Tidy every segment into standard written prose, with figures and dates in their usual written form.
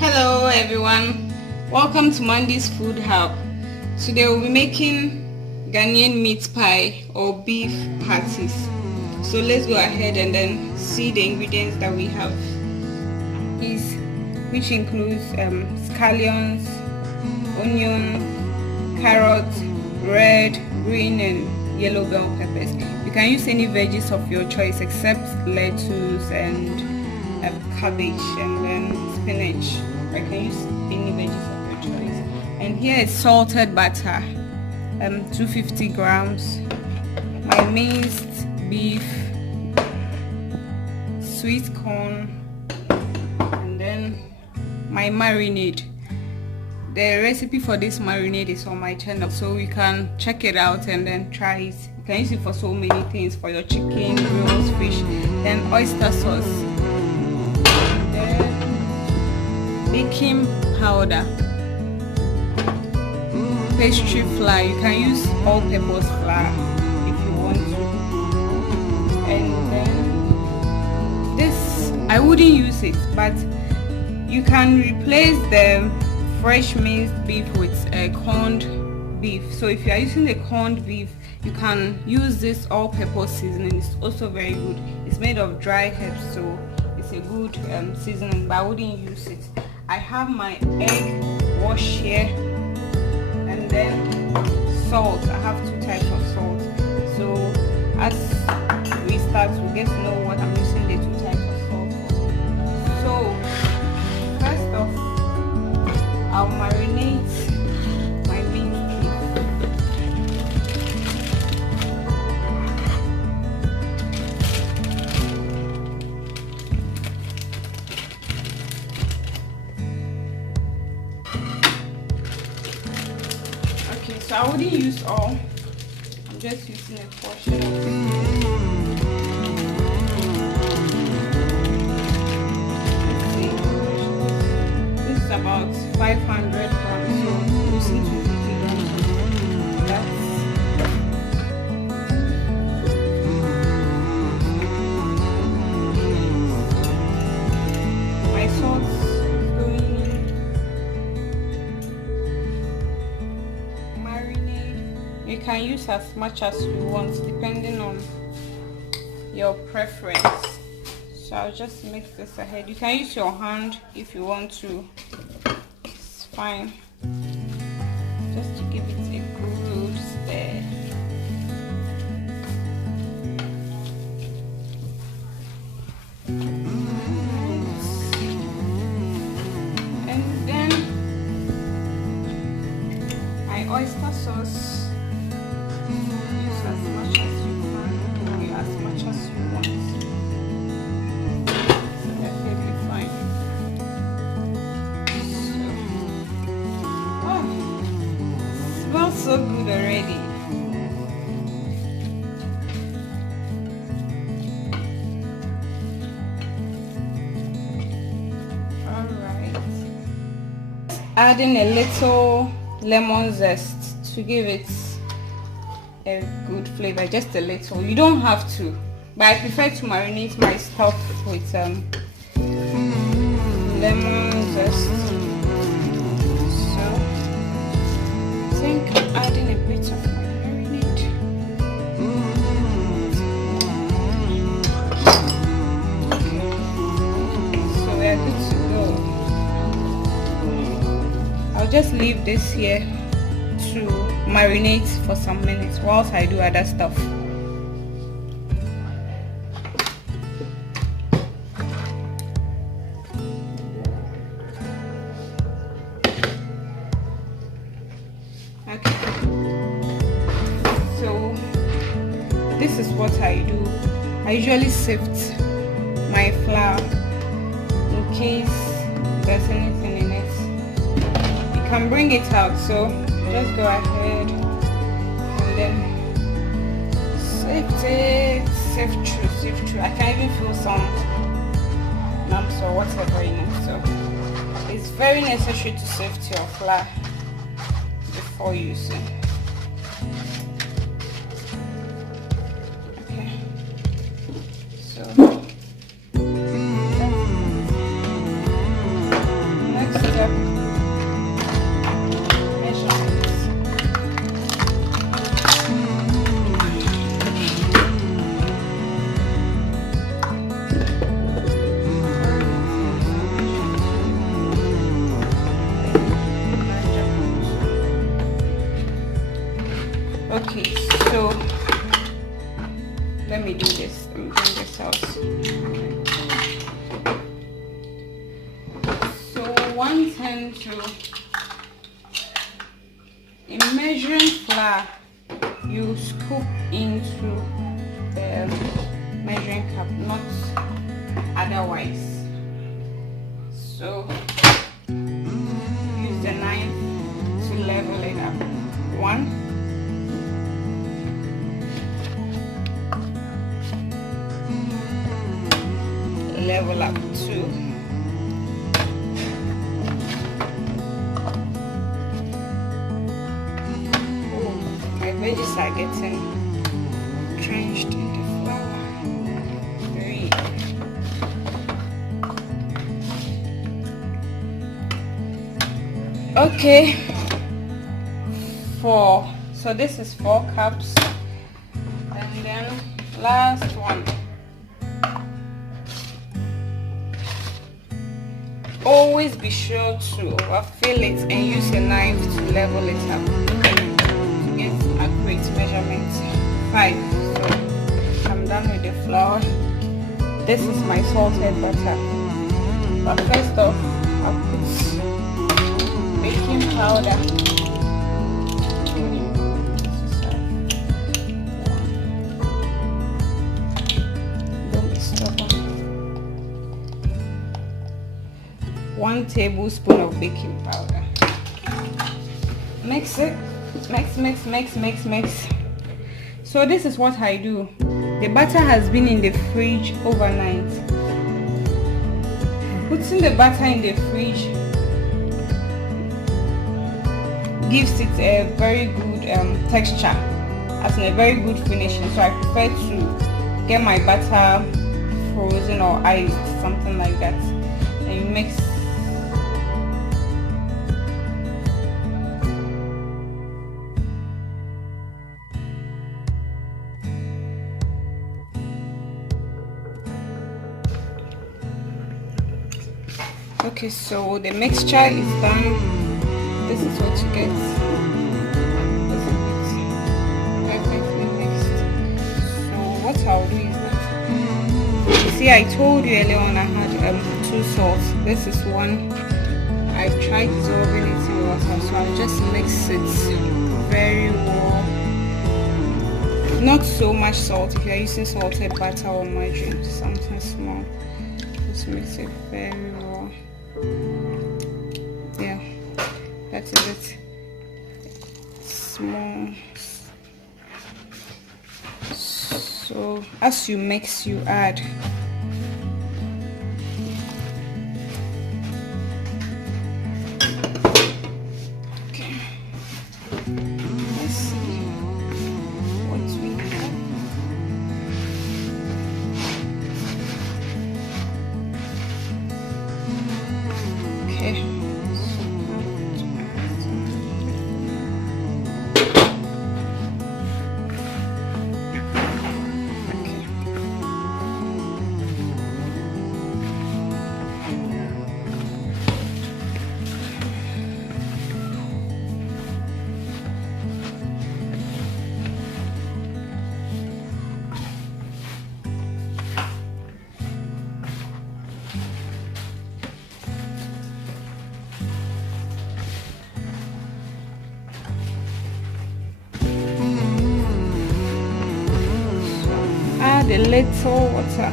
Hello everyone, welcome to Monday's Food Hub. Today we'll be making Ghanaian meat pie or beef patties. So let's go ahead and then see the ingredients that we have, which includes scallions, onion, carrots, red, green and yellow bell peppers. You can use any veggies of your choice except lettuce and cabbage and then spinach. I can use any veggies of your choice. And here is salted butter, 250 grams, my minced beef, sweet corn, and then my marinade. The recipe for this marinade is on my channel, so you can check it out and then try it. You can use it for so many things, for your chicken, rolls, fish, then oyster sauce, then baking powder, pastry flour. You can use all-purpose flour if you want to. And then this, I wouldn't use it, but you can replace the fresh minced beef with corned beef. So if you are using the corned beef, you can use this all-purpose seasoning. It's also very good. It's made of dry herbs, so it's a good seasoning, but I wouldn't use it. I have my egg wash here, and then salt. I have two types of salt. So as we start, we'll get to know what I'm using the two types of salt for. So first off, I'll marinate my minced beef. Okay, so I wouldn't use all. I'm just using a portion of it. About 500 grams, so using 250 grams of that. My salt is going in. Marinade, you can use as much as you want depending on your preference. So I'll just mix this ahead. You can use your hand if you want to. It's fine. Just to give it a good stir. And then my oyster sauce. Use as much as you can, as much as you want. Smells so good already. Alright. Adding a little lemon zest to give it a good flavor, just a little. You don't have to, but I prefer to marinate my stuff with lemon zest. I think I'm adding a bit of my marinade. So we are good to go. I'll just leave this here to marinate for some minutes whilst I do other stuff. So this is what I do. I usually sift my flour in case there's anything in it. You can bring it out, so just go ahead and then sift it, sift through. I can even feel some lumps or whatever in it. So it's very necessary to sift your flour before using. Okay, so next 110 to, in measuring flour, you scoop into the measuring cup, not otherwise. So use the knife to level it up. 1, level up. 2, my veggies are getting drenched in the flour. 3, okay. 4. So this is 4 cups, and then last one. Always be sure to overfill it and use a knife to level it up to get accurate measurements. 5. So I'm done with the flour. This is my salted butter. But first off, I'll put baking powder. Don't be stubborn. 1 tablespoon of baking powder. Mix it. Mix. So this is what I do. The butter has been in the fridge overnight. Putting the butter in the fridge gives it a very good texture, as in a very good finishing. So I prefer to get my butter frozen or iced, something like that, and you mix. Okay, so the mixture is done. This is what you get. This is perfectly mixed. So what I'll do is that, you see, I told you earlier on I had 2 salts. This is 1. I've tried dissolving it in water, so I'll just mix it very well. Not so much salt. If you're using salted butter or margarine, something small, just mix it very well. Yeah, that is it. Small. So as you mix, you add okay. Let's see what we have. Okay. Add a little water,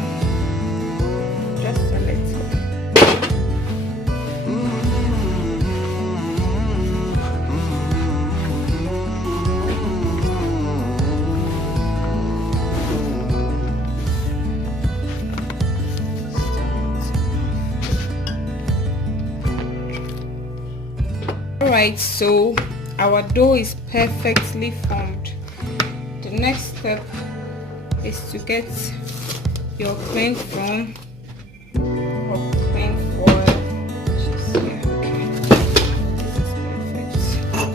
just a little. Alright, so our dough is perfectly formed. The next step is to get your plain foam or plain foil, which is here. Okay, this is perfect. Oh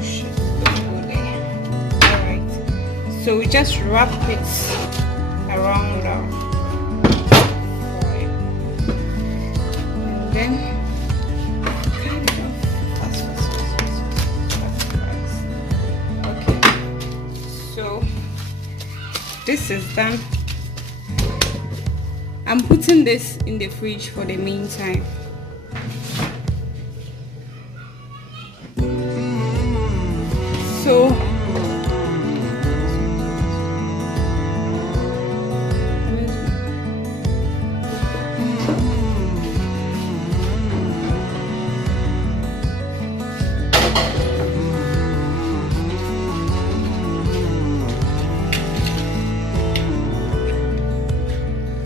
shit, don't go there. Alright, so we just wrap it around our foil, and then this is done. I'm putting this in the fridge for the meantime. So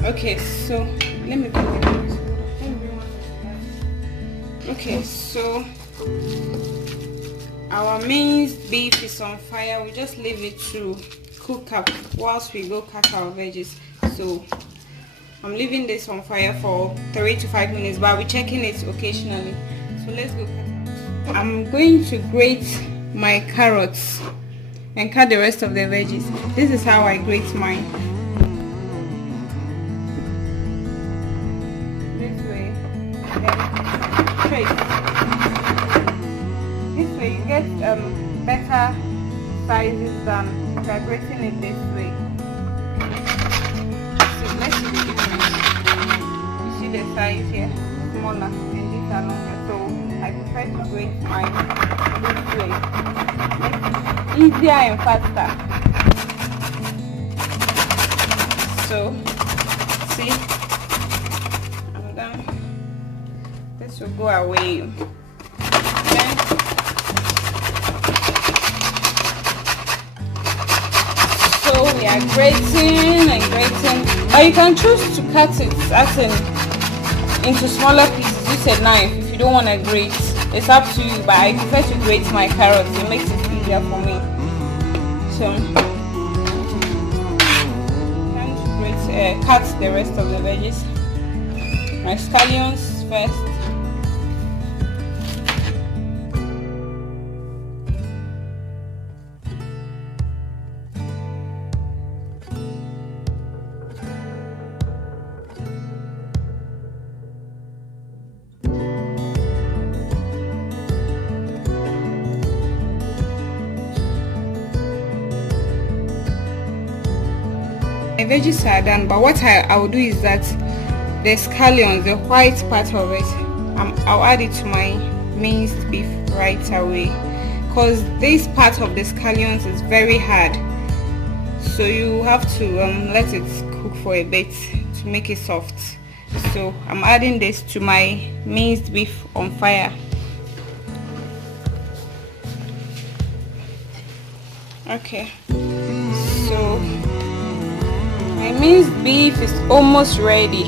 okay, so let me bring it. Okay, so our minced beef is on fire. We just leave it to cook up whilst we go cut our veggies. So I'm leaving this on fire for 3 to 5 minutes, but I'll be checking it occasionally. So let's go cut out. I'm going to grate my carrots and cut the rest of the veggies. This is how I grate mine. This way you get better sizes than grating it this way. So let's see the difference. You see the size here, smaller, and these are longer. So I prefer to grate mine this way. It's easier and faster. So see, I'm done. This will go away. So we are grating and grating. Or you can choose to cut it into smaller pieces. Use a knife if you don't want to grate. It's up to you, but I prefer to grate my carrots. It makes it easier for me. So I'm going to cut the rest of the veggies. My scallions first. My veggies are done, but what I will do is that the scallions, the white part of it, I'll add it to my minced beef right away, because this part of the scallions is very hard, so you have to let it cook for a bit to make it soft. So I'm adding this to my minced beef on fire. Okay, so my minced beef is almost ready.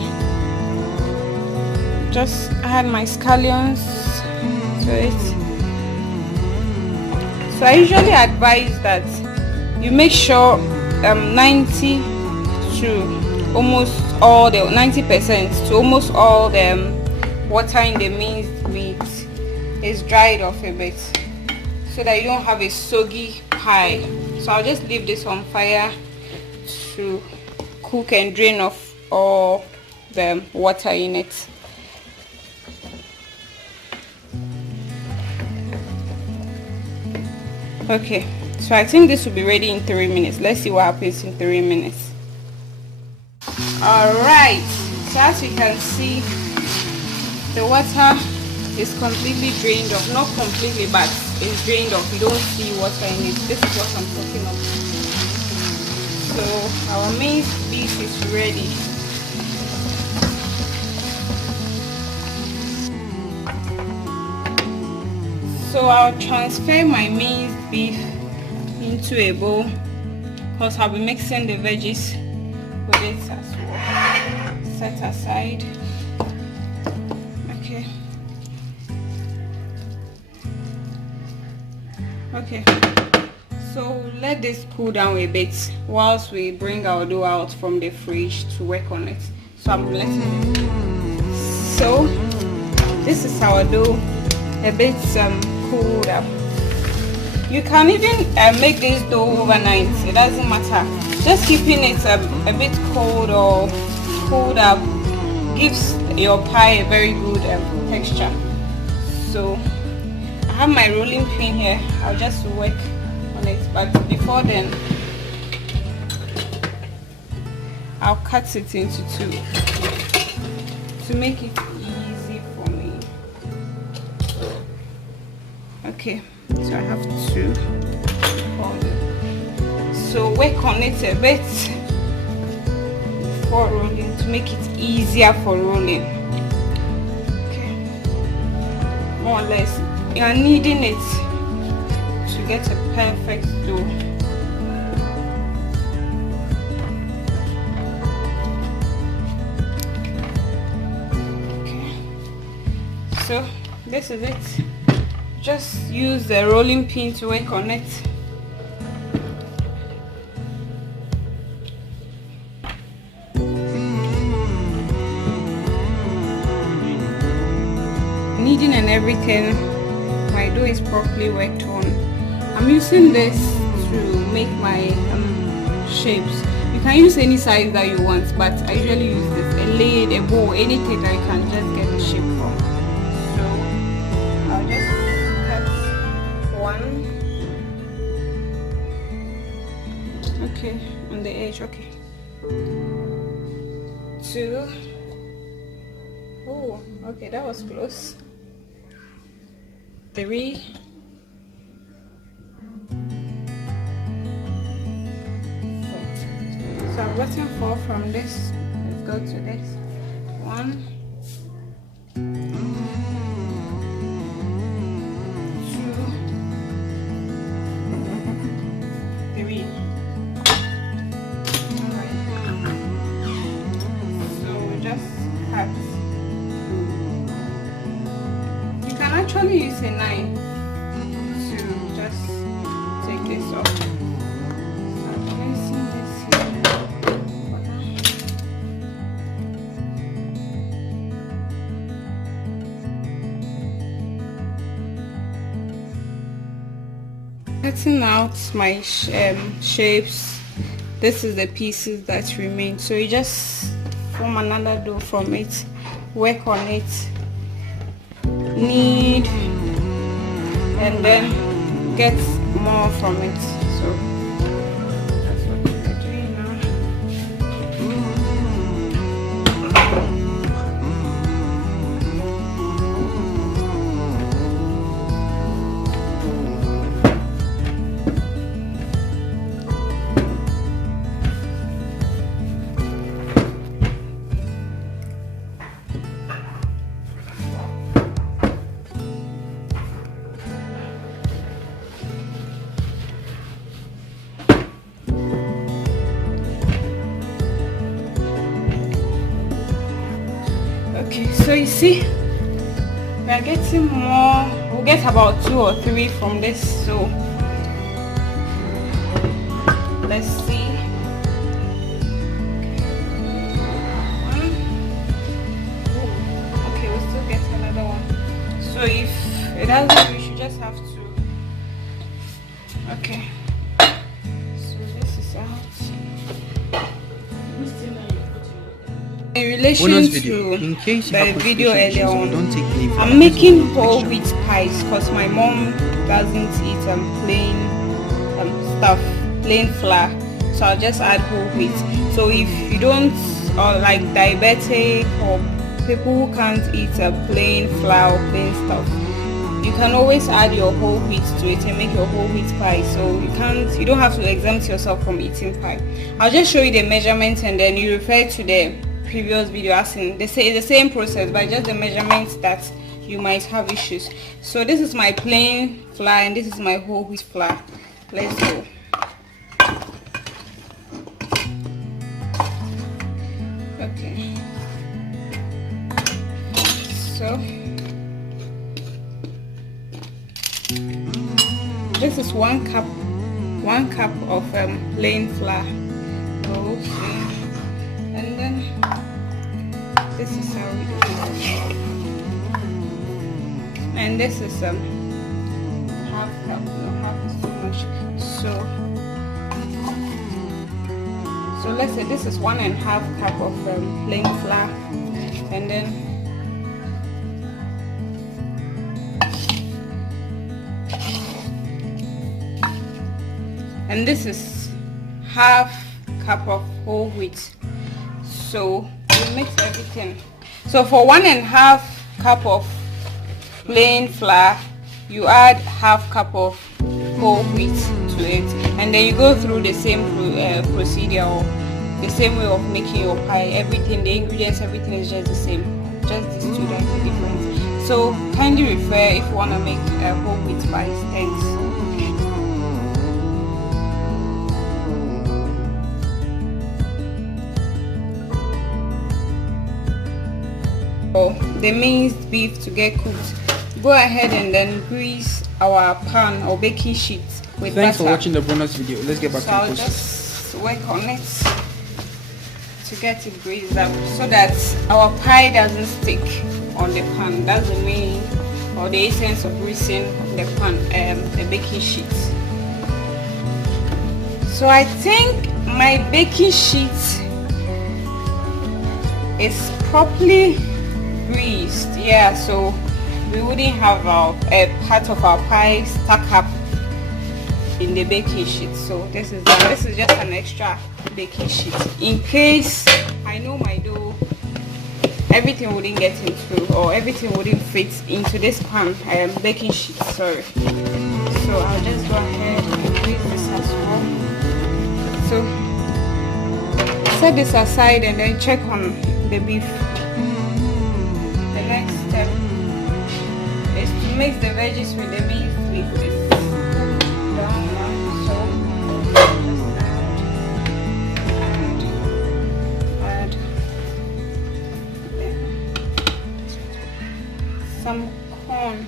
Just add my scallions to it. So I usually advise that you make sure 90 to almost all the 90% to almost all the water in the minced meat is dried off a bit, so that you don't have a soggy pie. So I'll just leave this on fire to cook and drain off all the water in it. Okay, so I think this will be ready in 3 minutes. Let's see what happens in 3 minutes. Alright, so as you can see, the water is completely drained off. Not completely, but it's drained off. You don't see water in it. This is what I'm talking about. So our minced beef is ready. So I'll transfer my minced beef into a bowl, because I'll be mixing the veggies with it as well. Set aside. Okay. Okay. So let this cool down a bit whilst we bring our dough out from the fridge to work on it. So I'm letting it. So this is our dough, a bit cooled up. You can even make this dough overnight. It doesn't matter. Just keeping it a bit cold or cooled up gives your pie a very good texture. So I have my rolling pin here. I'll just work on it, but before then I'll cut it into two. to make it easy for me. Okay, so I have to hold it. So work on it a bit before rolling to make it easier for rolling. Okay, more or less you are kneading it to get a perfect dough. Okay, so this is it. Just use the rolling pin to work on it. Kneading and everything, my dough is properly worked on. I'm using this to make my shapes. You can use any size that you want, but I usually use this, a lid, a bowl, anything that I can just get the shape from. So I'll just cut one. Okay, on the edge. Okay, two. Oh, okay, that was close. 3. So I've gotten 4 from this. Let's go to this. 1, 2, 3. Alright. So just cut. You can actually use a knife to just take this off. So I'm placing this here. Cutting out my shapes. This is the pieces that remain. So you just form another dough from it, work on it, knead, and then get more from it. So that's what we're doing now. Okay, so you see, we are getting more. We'll get about 2 or 3 from this. So let's see. Okay, we'll still get another one. So if it doesn't, we should just have to. Okay. So this is out. In relation to in case the video earlier on, don't take leave. I'm making whole wheat pies because my mom doesn't eat plain stuff, plain flour. So I'll just add whole wheat. So if you don't, or like diabetic or people who can't eat plain flour or plain stuff, you can always add your whole wheat to it and make your whole wheat pie. So you don't have to exempt yourself from eating pie. I'll just show you the measurements and then you refer to the previous video, as in they say it's the same process, but just the measurements that you might have issues. So this is my plain flour and this is my whole wheat flour. Let's go. Okay, so this is one cup of plain flour. Okay, and then this is how we do it. And this is half cup. No, half is too much. So let's say this is 1.5 cup of plain flour, and then this is half cup of whole wheat. So we mix everything. So for 1.5 cup of plain flour, you add half cup of whole wheat to it, and then you go through the same procedure, or the same way of making your pie. Everything, the ingredients, everything is just the same, just these two that are different. So kindly refer if you want to make whole wheat pies. Thanks. The minced beef to get cooked, go ahead and then grease our pan or baking sheet with Thanks butter. for watching the bonus video. Let's get back to the I'll process. just work on it to get it greased up so that our pie doesn't stick on the pan. That's the main, or the essence of greasing the pan, the baking sheet. So I think my baking sheet is properly greased, yeah, so we wouldn't have a part of our pie stuck up in the baking sheet. So this is just an extra baking sheet in case I know my dough, everything wouldn't get into, or everything wouldn't fit into this pan baking sheet, sorry. So I'll just go ahead and grease this as well. So set this aside and then check on the beef. The next step is to mix the veggies with the meat with this down now. So just add some corn.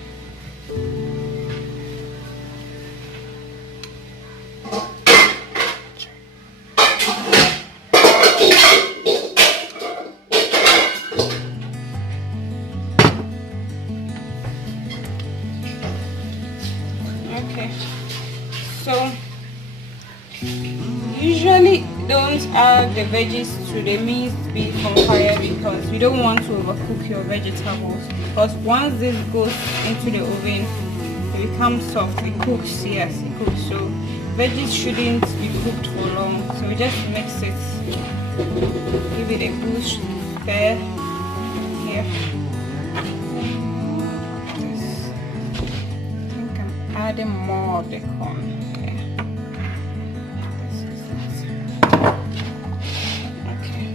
Okay, so usually don't add the veggies to the minced beef on fire because you don't want to overcook your vegetables, because once this goes into the oven it becomes soft, it cooks, yes, it cooks. So veggies shouldn't be cooked for long, so we just mix it, give it a good stir here. Adding more of the corn. Okay. Okay.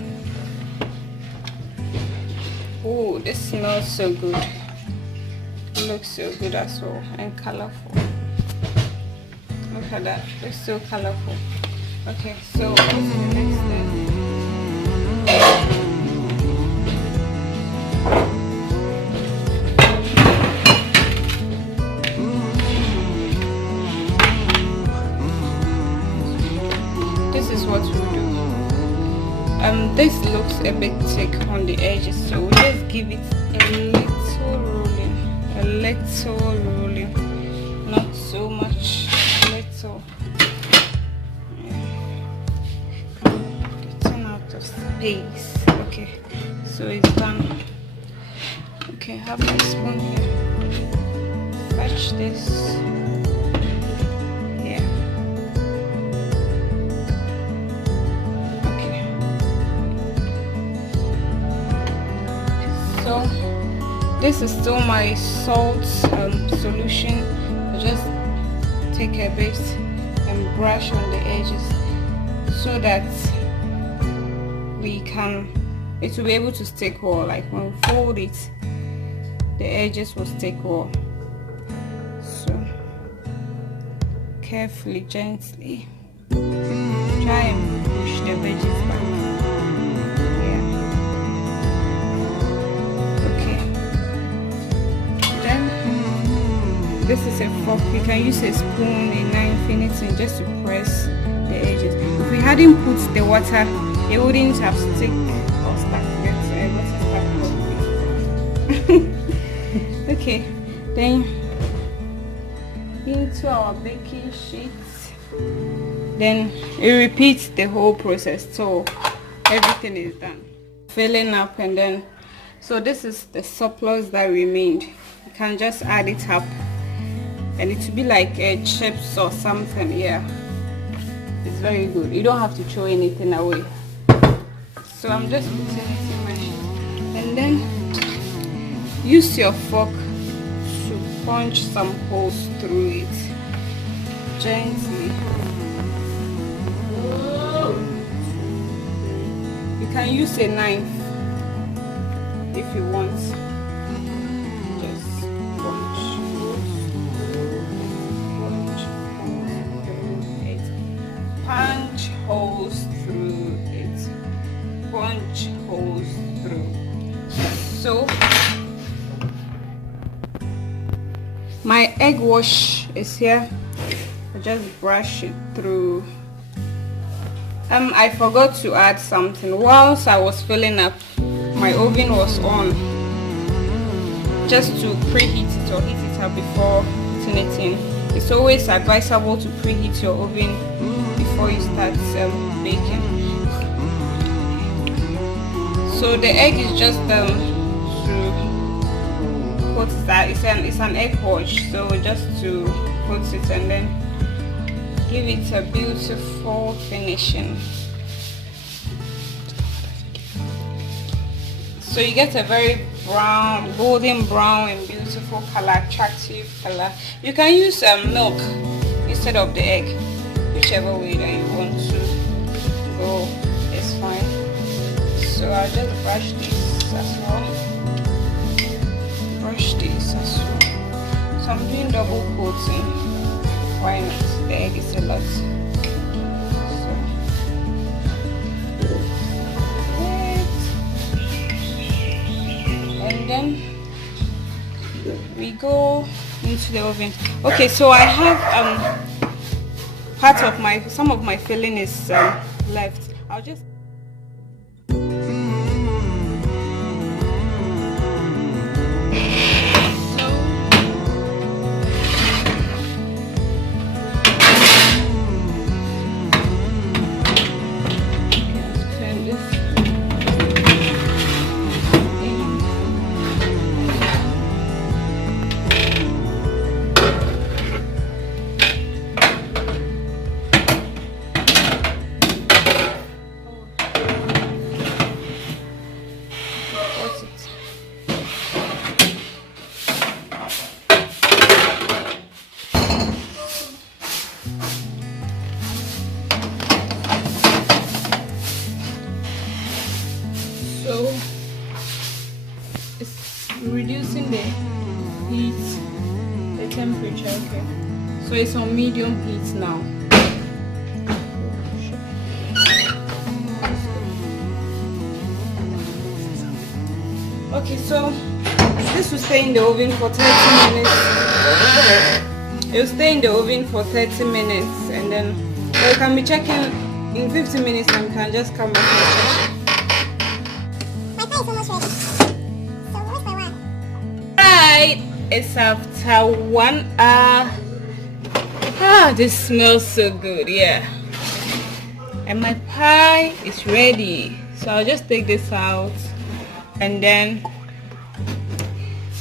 Oh, this smells so good. It looks so good as well, and colorful. Look at that. It's so colorful. Okay, so what's the next step? What we do. This looks a bit thick on the edges, so we just give it a little rolling, not so much, little. Getting out of space. Okay, so it's done. Okay, have my spoon here. Fetch this. So this is still my salt solution. I just take a bit and brush on the edges so that it will be able to stick well. Like when we fold it, the edges will stick well. So carefully, gently try and push the veggies back. This is a fork. You can use a spoon, a knife, anything, just to press the edges. If we hadn't put the water, it wouldn't have stick or stuck. Okay, then into our baking sheet. Then we repeat the whole process till everything is done. Filling up, and then so this is the surplus that remained. You can just add it up. And it will be like chips or something. Yeah, it's very good. You don't have to throw anything away. So I'm just putting it in my, and then use your fork to punch some holes through it gently. You can use a knife if you want. Just punch holes through it. Punch holes through it. Punch holes through. So my egg wash is here. I just brush it through. I forgot to add something. Whilst I was filling up, my oven was on, just to preheat it or heat it up before putting it in. It's always advisable to preheat your oven before you start baking. So the egg is just to put that, it's an egg wash, so just to put it and then give it a beautiful finishing. So you get a very brown, golden brown and beautiful color, attractive color. You can use milk instead of the egg, whichever way that you want to go is fine. So I'll just brush this as well. Brush this as well. So I'm doing double coating. Why not? The egg is a lot. And then we go into the oven. Okay, so I have some of my filling is left. I'll just reducing the heat, the temperature. Okay, so it's on medium heat now. Okay, so this will stay in the oven for 30 minutes. It will stay in the oven for 30 minutes, and then you can be checking in 15 minutes and can just come back and check. My pie is almost ready. So what's my one? Right, it's after 1 hour. This smells so good, yeah. And my pie is ready. So I'll just take this out, and then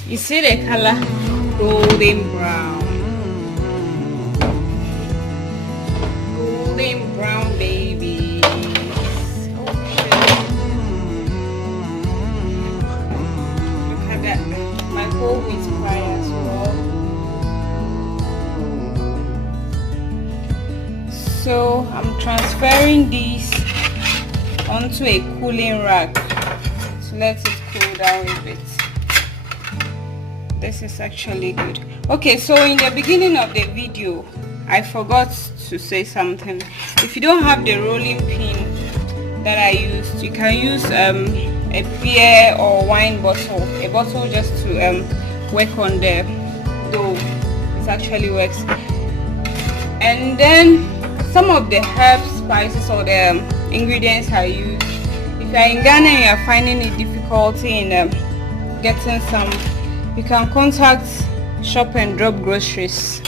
you see the color, golden brown. Golden brown babies. Okay. Look at that. My whole wheat pie as well. So I'm transferring these onto a cooling rack to let it cool down a bit. This is actually good. Okay, so in the beginning of the video I forgot to say something. If you don't have the rolling pin that I used, you can use a beer or wine bottle, a bottle just to work on the dough. It actually works. And then some of the herbs, spices, or the ingredients I use, if you're in Ghana and you're finding it difficulty in getting some, you can contact Shop and Drop Groceries.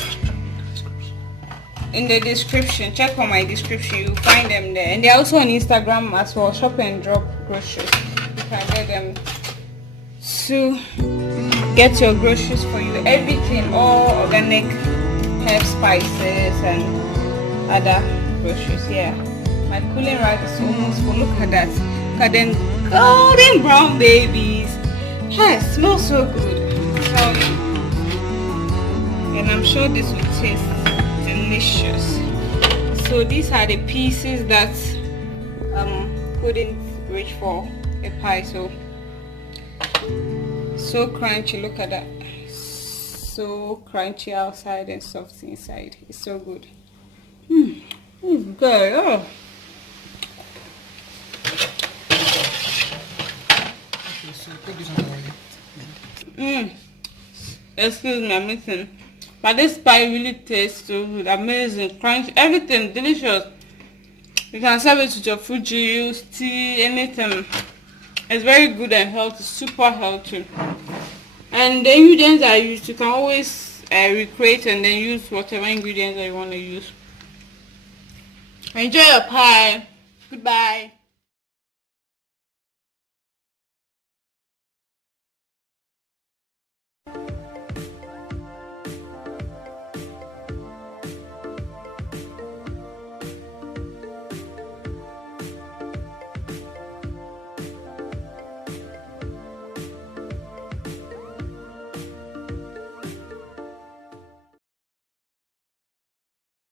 In the description, check on my description, you'll find them there. And they're also on Instagram as well, Shop and Drop Groceries. You can get them to get your groceries for you. Everything, all organic herb, spices and other groceries. Yeah, my cooling rack is almost full. Look at that. Look at them golden brown babies. Hey, it smells so good. And I'm sure this will taste delicious. So these are the pieces that couldn't reach for a pie. So crunchy. Look at that. So crunchy outside and soft inside. It's so good. It's good. Oh. Excuse me, I'm missing. But this pie really tastes so good, amazing, crunchy, everything delicious. You can serve it with your fruit juice, tea, anything. It's very good and healthy, super healthy. And the ingredients I use, you can always recreate and then use whatever ingredients that you want to use. Enjoy your pie. Goodbye.